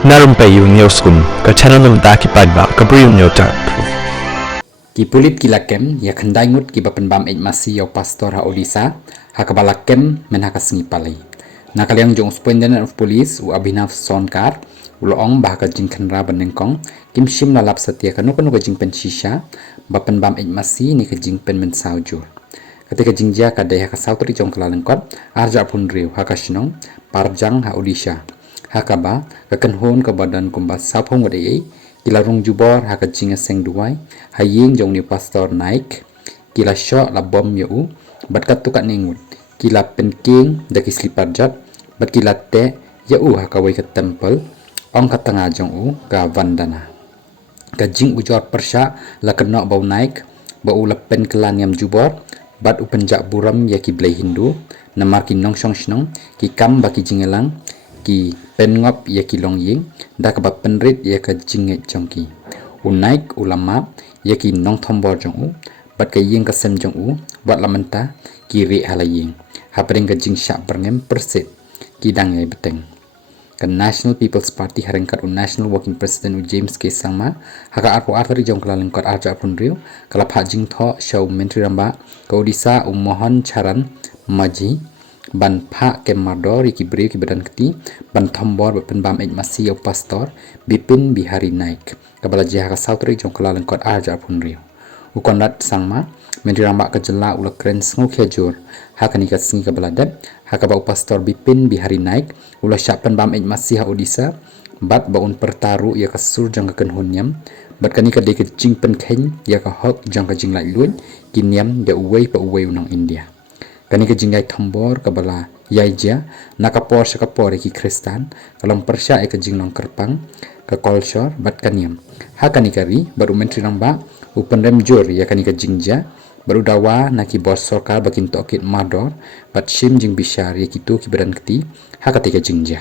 Narumpayu Neoskum, ke channel ng Daki Padba, Kabriyo Nyota. Kipulit kilakem ya khandai ngut ki bapen bam masi yau pastor ha Odisha ha kabalakem men ha kasengi palai. Nakaliang jong superintendent of police u Abhinav Sonkar uloong bah ka jing khandra banengkong kim shim lalap setia kanu kanu ka jing pen shisha bapen bam masi ni ka jing pen men saujur. Ketika jingja kadai ha ka sautri jong kelalengkot arja pun riu ha ka shinong parjang ha Odisha. Hakaba kakenhon ke badan kumbas sapong wadai kilarung jubor ha ka jinga seng duai haying jong ni pastor naik kila syok la bom yau bat kat tukat ningut kila penking daki slipar jat bat kila te yau ha ka wai ka temple ong ka tanga jong u ka vandana ka jing ujor persya la kenok bau naik bau la pen kelan yam jubor bat u penjak buram ya ki blai hindu namar ki nong song shnong ki kam baki jingelang ki pengop ya ki long ying da ka bat penrit ya ka jinget jongki unaik ulama ya ki nong thombor jong u bat ka ying ka sem jong u bat lamenta ki ri halaying ha pring ka jing sha berngem persit ki dang ai beteng ka National People's Party harengkat National Working President James K Sangma haka arpo arteri jong kala lengkot arja pun riu kala pha jing tho show menteri ramba ka Odisha Mohan Charan Maji ban pha ke mador ki bri ki badan kti ban thombor bapen bam masi yau pastor Bipin Bihari Naik kabala jiha ka sautri jong kala lengkot arja pun riu ukondat Sangma menteri ramba ka jela ula kren sngu khejur hakani ka singi kabala dep hakaba pastor Bipin Bihari Naik ula syapan bam masi ha Odisha bat baun pertaru ya ka sur jong ka kenhunyam bat kani ka de ka jing pen khen ya ka hok jong ka jing lai luin kinyam de uwei pa uwei unang India kani ka jingai thombor kabala yaija nakapor sa kapor ki Kristan kalong persya ka jing nong kerpang ka kolshor bat kaniam hakani kari baru menteri ramba upen remjur ya kani ka jingja baru dawa naki bos sorkar bakin tokit mador bat shim jing bishar ya kitu ki badan kti hakati ka jingja